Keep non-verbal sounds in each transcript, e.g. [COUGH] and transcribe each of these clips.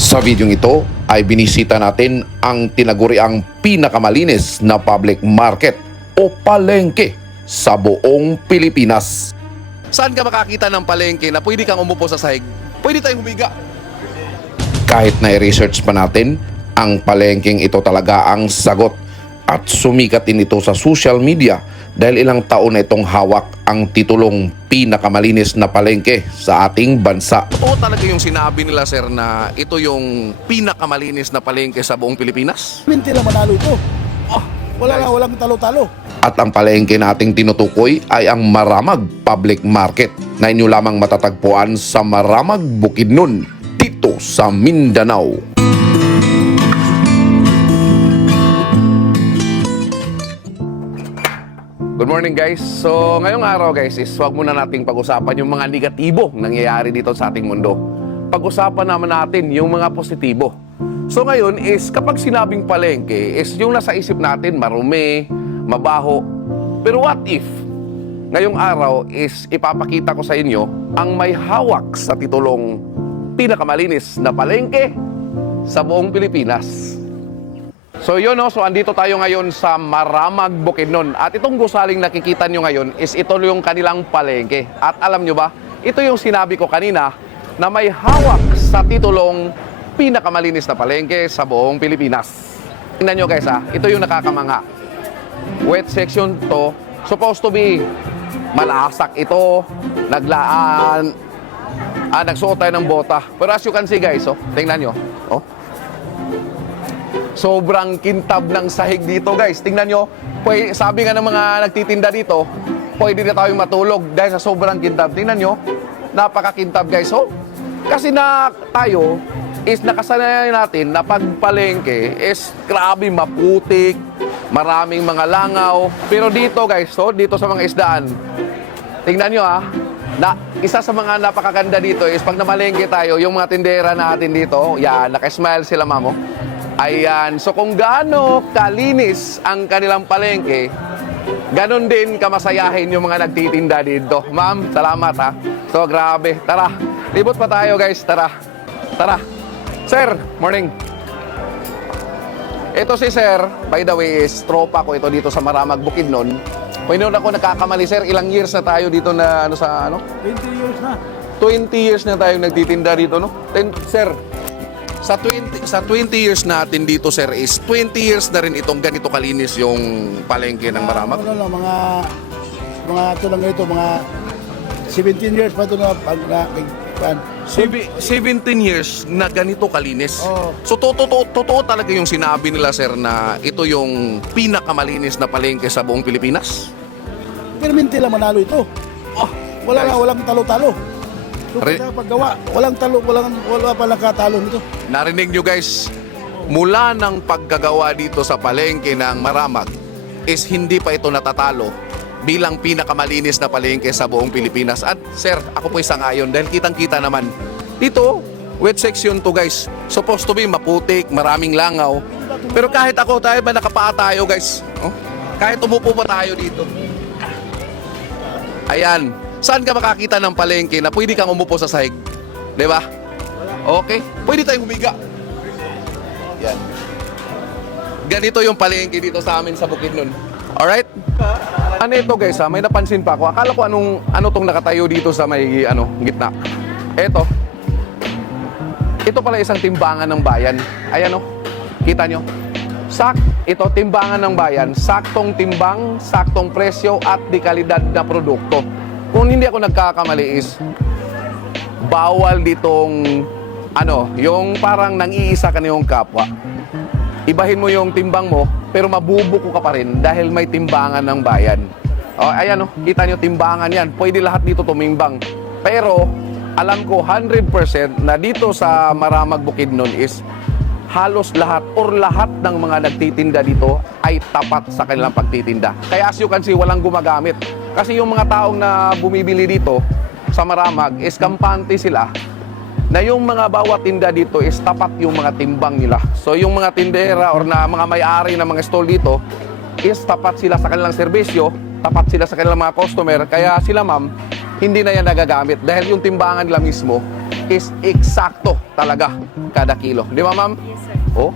Sa videong ito ay binisita natin ang tinaguriang pinakamalinis na public market o palengke sa buong Pilipinas. Saan ka makakita ng palengke na pwede kang umupo sa sahig? Pwede tayong humiga. Kahit na i-research pa natin, ang palengking ito talaga ang sagot at sumikat din ito sa social media dahil ilang taon na itong hawak ang titulong pinakamalinis na palengke sa ating bansa. Oo talaga yung sinabi nila sir na ito yung pinakamalinis na palengke sa buong Pilipinas. Minti lang manalo ito. Oh, Wala na, walang talo-talo. At ang palengke nating tinutukoy ay ang Maramag Public Market na inyo lamang matatagpuan sa Maramag Bukidnon dito sa Mindanao. Good morning guys. So ngayong araw guys is wag muna nating pag-usapan yung mga negatibo nangyayari dito sa ating mundo. Pag-usapan naman natin yung mga positibo. So ngayon is kapag sinabing palengke is yung nasa isip natin marumi, mabaho. Pero what if ngayong araw is ipapakita ko sa inyo ang may hawak sa titulong pinakamalinis na palengke sa buong Pilipinas. So yun no, so andito tayo ngayon sa Maramag Bukidnon. At itong gusaling nakikita nyo ngayon is ito yung kanilang palengke. At alam nyo ba, ito yung sinabi ko kanina na may hawak sa titulong pinakamalinis na palengke sa buong Pilipinas. Tingnan nyo guys ha, ito yung nakakamanga. Wet section to, supposed to be malasak ito, naglaan, ah, nagsuot tayo ng bota. Pero as you can see guys, oh, tingnan nyo. Oh, Sobrang kintab ng sahig dito guys. Tingnan nyo, pwede, sabi nga ng mga nagtitinda dito, pwede na tayong matulog dahil sa sobrang kintab. Tingnan nyo, napakakintab guys. So, kasi na tayo is nakasanay natin na pagpalengke is grabe maputik, maraming mga langaw. Pero dito guys, so dito sa mga isdaan, tingnan nyo ah, na, isa sa mga napakaganda dito is pag namalengke tayo, yung mga tindera natin dito, yan, naka-smile sila mamo. Ayan, so kung gaano kalinis ang kanilang palengke, ganon din kamasayahin yung mga nagtitinda dito. Ma'am, salamat ha. So grabe, tara. Libot pa tayo guys, tara. Tara. Sir, morning. Ito si Sir, by the way, is tropa ko ito dito sa Maramag Bukidnon. Hindi ako nagkakamali, Sir, ilang years na tayo dito na ano sa ano? 20 years na. 20 years na tayong nagtitinda dito, no? Ten, sir, sa 20 sa 20 years natin dito, sir, is 20 years na rin itong ganito kalinis yung palengke ng Maramag. Ano lang, mga, mga ito lang ito, mga 17 years pa ito na pag na, pan. Sibi- 17 years na ganito kalinis. Oo. So totoo, totoo talaga yung sinabi nila sir na ito yung pinakamalinis na palengke sa buong Pilipinas. Pero minti lang manalo ito. Oh, Wala na, walang talo-talo. So, Re- sa paggawa, walang talo, walang, wala pa nakatalo nito. Narinig nyo guys, mula ng paggagawa dito sa palengke ng Maramag is hindi pa ito natatalo bilang pinakamalinis na palengke sa buong Pilipinas. At sir, ako po isang ayon dahil kitang-kita naman. Dito, wet section to guys. Supposed to be maputik, maraming langaw. Pero kahit ako, tayo ba nakapaa tayo guys? Oh? Kahit umupo pa tayo dito. Ayan. Saan ka makakita ng palengke na pwede kang umupo sa sahig? Di ba? Okay. Pwede tayong humiga. Yan. Ganito yung palengke dito sa amin sa Bukidnon. Alright? Ano ito guys ha? May napansin pa ako. Akala ko anong, ano tong nakatayo dito sa may ano, gitna. Eto. Ito pala isang timbangan ng bayan. Ayan o. Kita nyo? Sak, ito timbangan ng bayan. Saktong timbang, saktong presyo at di kalidad na produkto. Kung hindi ako nagkakamali is bawal ditong ano, yung parang nang-iisa ka na yung kapwa. Ibahin mo yung timbang mo, pero mabubuko ka pa rin dahil may timbangan ng bayan. O, ayan o, kita nyo timbangan yan. Pwede lahat dito tumimbang. Pero, alam ko 100% na dito sa Maramag Bukidnon is halos lahat or lahat ng mga nagtitinda dito ay tapat sa kanilang pagtitinda. Kaya as you can see, walang gumagamit. Kasi yung mga taong na bumibili dito sa Maramag is kampante sila na yung mga bawat tinda dito is tapat yung mga timbang nila. So yung mga tindera or na mga may-ari ng mga stall dito is tapat sila sa kanilang serbisyo, tapat sila sa kanilang mga customer. Kaya sila ma'am, hindi na yan nagagamit dahil yung timbangan nila mismo is eksakto talaga kada kilo. Di ba, ma'am? Yes, sir. Oh.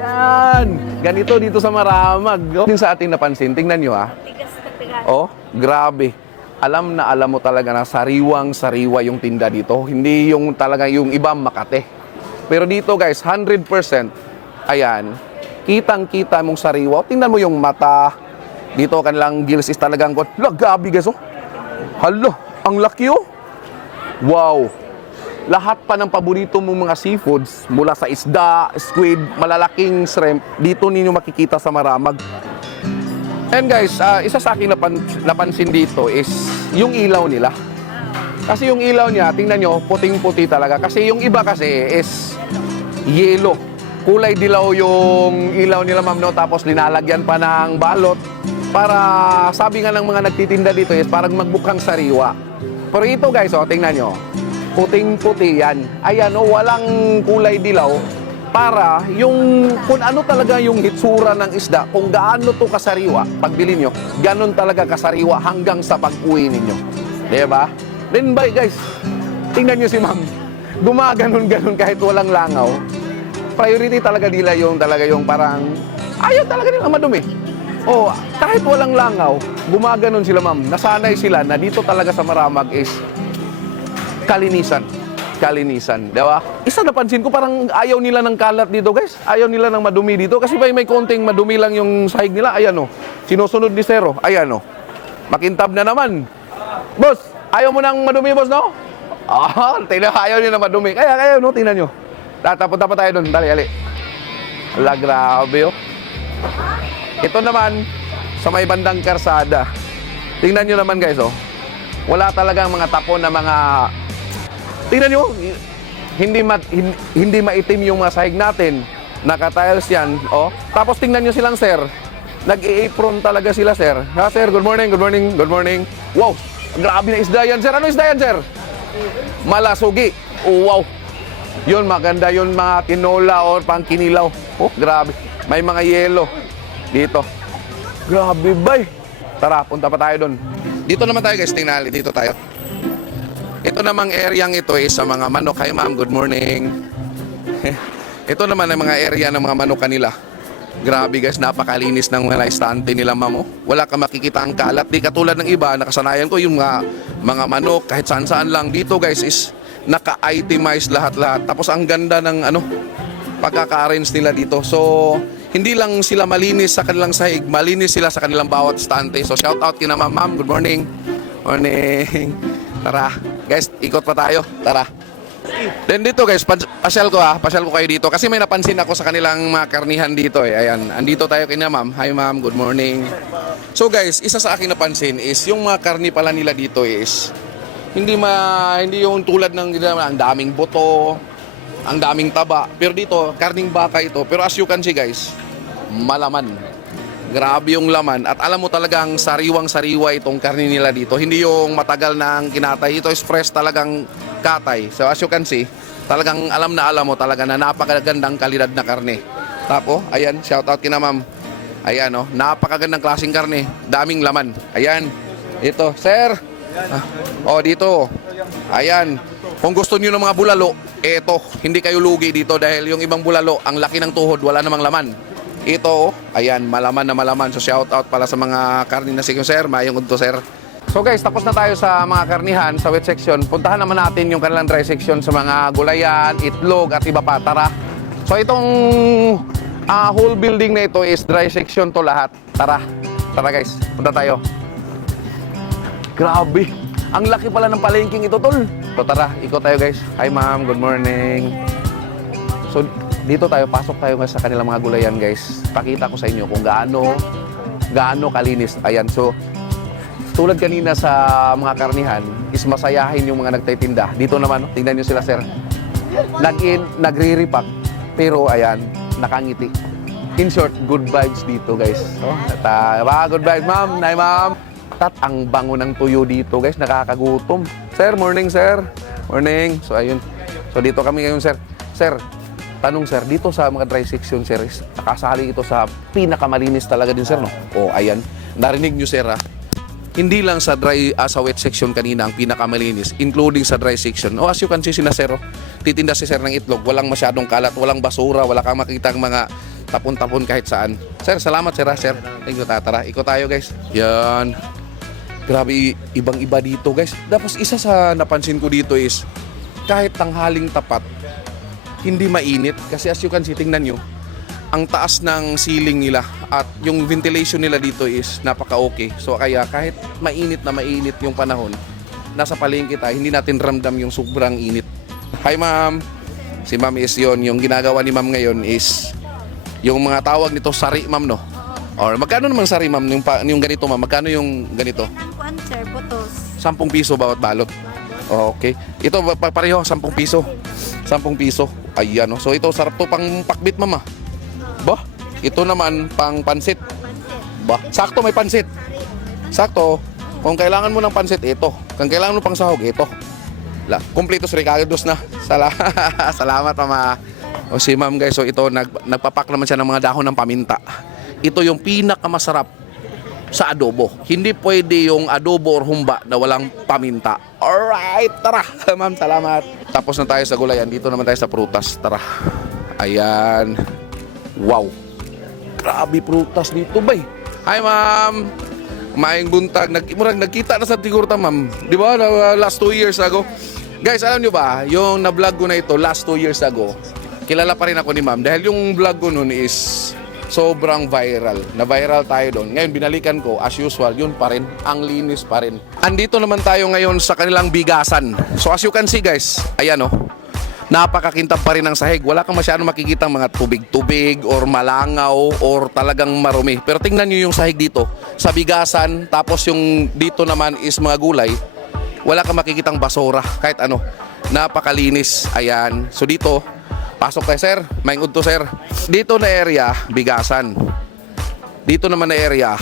Yan. Ganito dito sa Maramag. Oh. Yung sa ating napansin, tingnan nyo ah. Oh, grabe. Alam na alam mo talaga na sariwang sariwa yung tinda dito. Hindi yung talaga yung iba Makate. Pero dito guys, 100%, ayan, kitang-kita mong sariwa. Tingnan mo yung mata. Dito kanilang gills is talagang, la, gabi guys oh. Hala, ang laki oh. Wow. Lahat pa ng paborito mong mga seafoods, mula sa isda, squid, malalaking shrimp, dito ninyo makikita sa Maramag. And guys, ah, isa sa akin napan, napansin dito is yung ilaw nila. Kasi yung ilaw niya, tingnan nyo, puting-puti talaga. Kasi yung iba kasi is yellow. Kulay dilaw yung ilaw nila ma'am no, tapos linalagyan pa ng balot para sabi nga ng mga nagtitinda dito is parang magbukhang sariwa. Pero ito guys, oh, tingnan nyo. Puting-puti yan. Ayan, oh, walang kulay dilaw para yung kung ano talaga yung hitsura ng isda, kung gaano to kasariwa, pagbili nyo, ganon talaga kasariwa hanggang sa pag-uwi ninyo. Di ba? Then by guys, tingnan nyo si ma'am. Gumaganon-ganon kahit walang langaw. Priority talaga nila yung talaga yung parang ayaw talaga nilang madumi. Oh, kahit walang langaw, gumaganon sila ma'am. Nasanay sila na dito talaga sa Maramag is kalinisan. Kalinisan, di ba? Isa napansin ko parang ayaw nila ng kalat dito, guys. Ayaw nila ng madumi dito kasi may may konting madumi lang yung sahig nila. Ayan oh. Sinusunod ni Zero. Ayan oh. Makintab na naman. Boss, ayaw mo ng madumi, boss, no? Ah, [LAUGHS] tingnan, ayaw niya ng madumi. Kaya, kaya, no, tingnan nyo. Tatapunta pa tayo doon. Dali, dali. Ala, grabe, oh. Ito naman, sa may bandang karsada. Tingnan nyo naman, guys, oh. Wala talagang mga tapon na mga Tingnan nyo, hindi, mat, hindi, maitim yung mga sahig natin. Naka-tiles yan. Oh. Tapos tingnan nyo silang sir. Nag-i-apron talaga sila sir. Ha sir, good morning, good morning, good morning. Wow, grabe na isda yan sir. Ano isda yan sir? Malasugi. Oh, wow. Yun, maganda yun mga tinola or pang kinilaw. Oh, grabe. May mga yelo dito. Grabe, bay. Tara, punta pa tayo doon. Dito naman tayo guys, tingnan. Dito tayo. Ito namang areang ito is sa mga manok. Hi ma'am, good morning. [LAUGHS] ito naman ang mga area ng mga manok kanila. Grabe guys, napakalinis ng mga estante nila ma'am. oh. Wala ka makikita ang kalat. Di katulad ng iba, nakasanayan ko yung mga, mga manok kahit saan saan lang. Dito guys is naka-itemize lahat-lahat. Tapos ang ganda ng ano, pagkaka-arrange nila dito. So, hindi lang sila malinis sa kanilang sahig, malinis sila sa kanilang bawat stante. So, shout out kina ma'am. Ma'am, good morning. Morning. [LAUGHS] Tara. Guys, ikot pa tayo. Tara. Then dito guys, pas- pasyal ko ha, pasyal ko kayo dito kasi may napansin ako sa kanilang mga karnihan dito eh. Ayan, andito tayo kina ma'am. Hi ma'am, good morning. So guys, isa sa akin napansin is yung mga karni pala nila dito is hindi ma hindi yung tulad ng ang daming buto, ang daming taba. Pero dito, karning baka ito. Pero as you can see guys, malaman. Grabe yung laman at alam mo talagang sariwang-sariwa itong karni nila dito. Hindi yung matagal nang kinatay. Ito is fresh talagang katay. So as you can see, talagang alam na alam mo talaga na napakagandang kalidad na karne. Tapo, ayan, shout out kina ma'am. Ayan oh, napakagandang klaseng karne. Daming laman. Ayan. Ito, sir. Ah, oh, dito. Ayan. Kung gusto niyo ng mga bulalo, eto, hindi kayo lugi dito dahil yung ibang bulalo, ang laki ng tuhod, wala namang laman. Ito, ayan, malaman na malaman. So shout out pala sa mga karni na sige, sir. Mayong udto, sir. So guys, tapos na tayo sa mga karnihan sa wet section. Puntahan naman natin yung kanilang dry section sa mga gulayan, itlog at iba pa. Tara. So itong ah, whole building na ito is dry section to lahat. Tara. Tara guys, punta tayo. Grabe. Ang laki pala ng palengking ito, tol. So tara, ikot tayo guys. Hi ma'am, good morning. So dito tayo, pasok tayo sa kanilang mga gulayan guys. Pakita ko sa inyo kung gaano, gaano kalinis. Ayan, so tulad kanina sa mga karnihan, is masayahin yung mga nagtitinda. Dito naman, tingnan nyo sila sir. Nag-in, nagre-repack, pero ayan, nakangiti. In short, good vibes dito guys. Oh, at, ah, good vibes ma'am, nay ma'am. Tat, ang bango ng tuyo dito guys, nakakagutom. Sir, morning sir. Morning. So ayun. So dito kami ngayon sir. Sir, tanong sir, dito sa mga dry section sir, nakasali ito sa pinakamalinis talaga din sir no? O ayan, narinig nyo sir ah. hindi lang sa dry ah, sa wet section kanina ang pinakamalinis, including sa dry section. O as you can see, sina Sir, oh, titinda si Sir ng itlog, walang masyadong kalat, walang basura, wala kang makitang mga tapon-tapon kahit saan. Sir, salamat Sir, ah, Sir. Thank you, tatara. Ikot tayo, guys. Yan. Grabe, ibang-iba dito, guys. Tapos isa sa napansin ko dito is, kahit tanghaling tapat, hindi mainit. Kasi as you can see, tingnan nyo, ang taas ng ceiling nila at yung ventilation nila dito is napaka-okay. So kaya kahit mainit na mainit yung panahon, nasa palengke tayo, hindi natin ramdam yung sobrang init. Hi ma'am! Si ma'am is yon yung ginagawa ni ma'am ngayon is yung mga tawag nito sari ma'am no? Or magkano naman sari ma'am yung, yung ganito ma'am? Magkano yung ganito? Kuan sir, butos. 10 piso bawat balot. Oh, okay. Ito pa- pa- pareho 10 piso. 10 piso. Ayan oh. So ito sarap to pang pakbit mama. Ba? Ito naman pang pansit. Ba? Sakto may pansit. Sakto. Kung kailangan mo ng pansit, ito. Kung kailangan mo pang sahog, ito. La, kumplitos regalos na. Sala [LAUGHS] Salamat, mama. O si ma'am guys, so ito, nag, nagpapak naman siya ng mga dahon ng paminta. Ito yung pinakamasarap sa adobo. Hindi pwede yung adobo or humba na walang paminta. Alright, tara. [LAUGHS] Ma'am, salamat. Tapos na tayo sa gulayan. Dito naman tayo sa prutas. Tara. Ayan. Wow. Grabe prutas dito, bay. Hi, ma'am. Maing buntag. Nag, murag nagkita na sa Tigurta, ma'am. Di ba? Na- Last two years ago. Guys, alam nyo ba, yung na-vlog ko na ito last two years ago, kilala pa rin ako ni ma'am dahil yung vlog ko noon is sobrang viral. Na-viral tayo doon. Ngayon, binalikan ko, as usual, yun pa rin. Ang linis pa rin. Andito naman tayo ngayon sa kanilang bigasan. So as you can see guys, ayan oh, napakakintab pa rin ng sahig. Wala kang masyadong makikita mga tubig-tubig or malangaw or talagang marumi. Pero tingnan nyo yung sahig dito. Sa bigasan, tapos yung dito naman is mga gulay. Wala kang makikitang basura, kahit ano. Napakalinis. Ayan. So dito, pasok tayo sir. Maingod to sir. Dito na area, bigasan. Dito naman na area,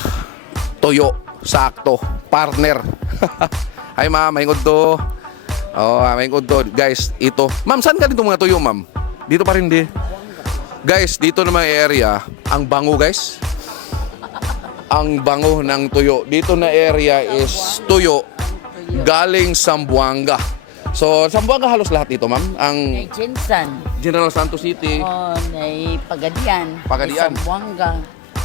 toyo, sakto, partner. [LAUGHS] Ay ma'am, maingod to. Oh, maingod to. Guys, ito. Ma'am, saan ka dito mga tuyo, ma'am? Dito pa rin di. Guys, dito naman area, ang bango guys. Ang bango ng tuyo. Dito na area is tuyo galing Sambuanga. So, Sambuanga halos lahat dito, ma'am. Ang May Jinsan, General Santos City. oh, may Pagadian, Pagadian. may Zamboanga,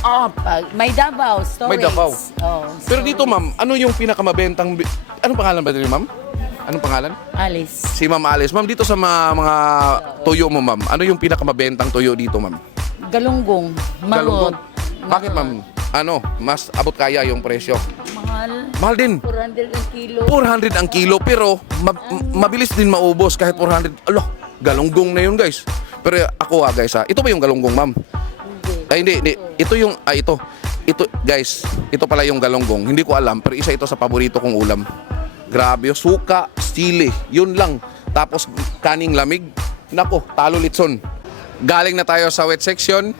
oh, pag, may Davao, storage. May Davao. Oh, Pero dito, ma'am, ano yung pinakamabentang... bi- Anong pangalan ba dito, ma'am? Anong pangalan? Alice, Si Ma'am Alice. Ma'am, dito sa mga, mga tuyo mo, ma'am, ano yung pinakamabentang tuyo dito, ma'am? Galunggong, Galunggong. Mangot. Bakit, ma'am? Ano, mas abot kaya yung presyo? Mahal. Mahal din. 400 ang kilo. 400 ang kilo, pero ma- m- mabilis din maubos kahit 400. Alo, galunggong na yun, guys. Pero ako ah, guys ah, ito ba yung galunggong, ma'am? Hindi. Ay, hindi, hindi. Ito yung, ah, ito. Ito, guys, ito pala yung galunggong. Hindi ko alam, pero isa ito sa paborito kong ulam. Grabe, oh, suka, sili, yun lang. Tapos, kaning lamig. Nako, talo litson. Galing na tayo sa wet section.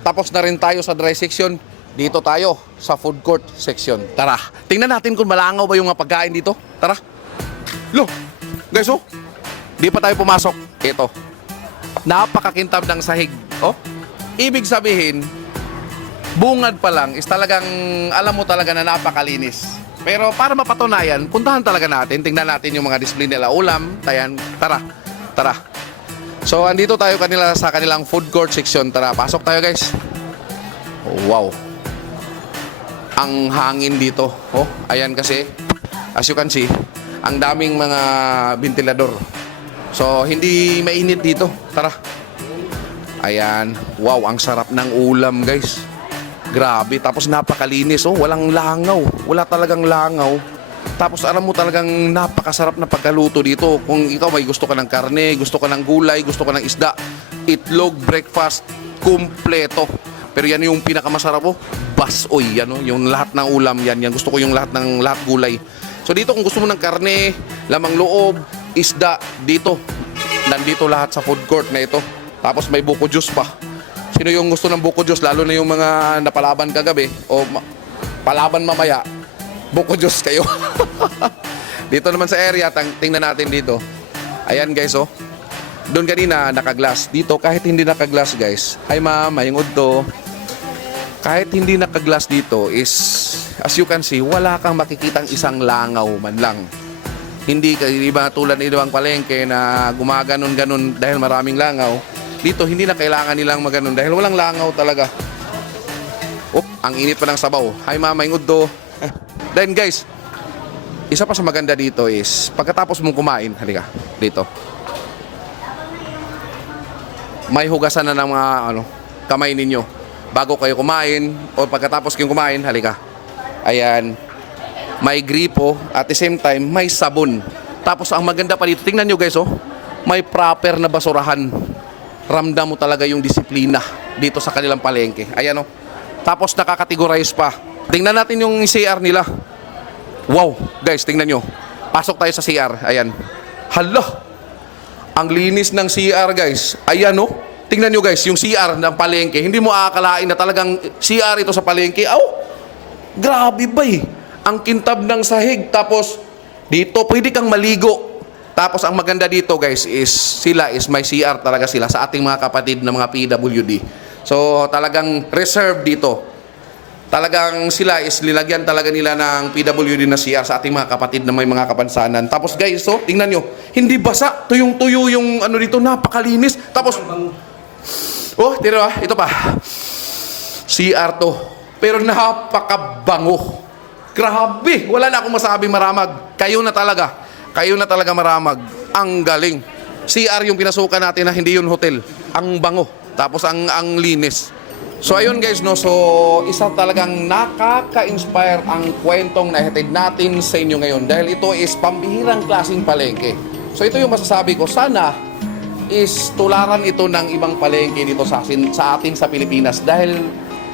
Tapos na rin tayo sa dry section. Dito tayo sa food court section. Tara, tingnan natin kung malangaw ba yung mga pagkain dito. Tara. Lo, guys oh, di pa tayo pumasok. Ito, napakakintab ng sahig. Oh, ibig sabihin, bungad pa lang is talagang alam mo talaga na napakalinis. Pero para mapatunayan, puntahan talaga natin, tingnan natin yung mga display nila, ulam, tayan, tara, tara. So, andito tayo kanila sa kanilang food court section. Tara, pasok tayo guys. Oh, wow. Ang hangin dito. Oh, ayan kasi. As you can see, ang daming mga ventilador. So, hindi mainit dito. Tara. Ayan. Wow, ang sarap ng ulam, guys. Grabe. Tapos napakalinis. Oh, walang langaw. Wala talagang langaw. Tapos alam mo talagang napakasarap na pagkaluto dito. Kung ikaw may gusto ka ng karne, gusto ka ng gulay, gusto ka ng isda, itlog, breakfast, kumpleto. Pero yan yung pinakamasarap oh. Basoy, yan oh. Yung lahat ng ulam yan. Yan gusto ko yung lahat ng lahat gulay. So dito kung gusto mo ng karne, lamang loob, isda, dito. Nandito lahat sa food court na ito. Tapos may buko juice pa. Sino yung gusto ng buko juice, lalo na yung mga napalaban kagabi o ma- palaban mamaya, buko juice kayo. [LAUGHS] dito naman sa area, tang- tingnan natin dito. Ayan guys, oh. Doon kanina, naka-glass. Dito, kahit hindi naka-glass, guys. Hi ma'am, mayong udto. Kahit hindi nakaglas dito is, as you can see, wala kang makikitang isang langaw man lang. Hindi ka, di ba tulad ng ibang palengke na gumaganon-ganon dahil maraming langaw. Dito, hindi na kailangan nilang maganon dahil walang langaw talaga. Oh, ang init pa ng sabaw. Hi mama, ingod do. [LAUGHS] Then guys, isa pa sa maganda dito is pagkatapos mong kumain, halika, dito. May hugasan na ng mga ano, kamay ninyo. Bago kayo kumain o pagkatapos kayong kumain, halika. Ayan. May gripo at the same time may sabon. Tapos ang maganda pa dito, tingnan nyo guys oh, may proper na basurahan. Ramdam mo talaga yung disiplina dito sa kanilang palengke. Ayan oh. Tapos nakakategorize pa. Tingnan natin yung CR nila. Wow, guys, tingnan nyo. Pasok tayo sa CR. Ayan. Hala! Ang linis ng CR, guys. Ayan, oh. Tingnan nyo, guys, yung CR ng palengke. Hindi mo aakalain na talagang CR ito sa palengke. Aw! Grabe ba eh. Ang kintab ng sahig. Tapos, dito, pwede kang maligo. Tapos, ang maganda dito, guys, is sila is may CR talaga sila sa ating mga kapatid na mga PWD. So, talagang reserved dito talagang sila is nilagyan talaga nila ng PWD na CR sa ating mga kapatid na may mga kapansanan. Tapos guys, so, tingnan nyo, hindi basa, tuyong-tuyo yung ano dito, napakalinis. Tapos, oh, tira ba? Ito pa. CR to. Pero napakabango. Grabe, wala na akong masabi maramag. Kayo na talaga. Kayo na talaga maramag. Ang galing. CR yung pinasukan natin na hindi yun hotel. Ang bango. Tapos ang ang linis. So ayun guys no, so isa talagang nakaka-inspire ang kwentong nahatid natin sa inyo ngayon dahil ito is pambihirang klaseng palengke. So ito yung masasabi ko, sana is tularan ito ng ibang palengke dito sa atin, sa atin sa Pilipinas dahil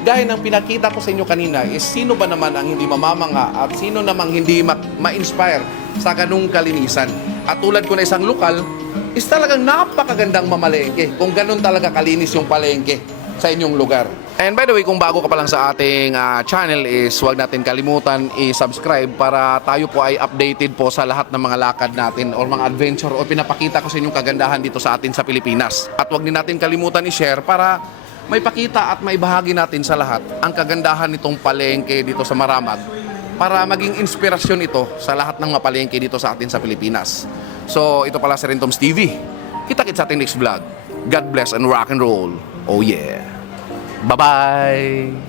gaya ng pinakita ko sa inyo kanina is sino ba naman ang hindi mamamanga at sino namang hindi ma- ma-inspire sa ganung kalinisan. At tulad ko na isang lokal, is talagang napakagandang mamalengke kung ganun talaga kalinis yung palengke sa inyong lugar. And by the way, kung bago ka pa lang sa ating ah, channel is huwag natin kalimutan i-subscribe para tayo po ay updated po sa lahat ng mga lakad natin or mga adventure o pinapakita ko sa inyong kagandahan dito sa atin sa Pilipinas. At huwag din natin kalimutan i-share para may pakita at may bahagi natin sa lahat ang kagandahan nitong palengke dito sa Maramag para maging inspirasyon ito sa lahat ng mga palengke dito sa atin sa Pilipinas. So, ito pala si Rentoms TV. Kita-kits sa ating next vlog. God bless and rock and roll. Oh yeah. Bye-bye!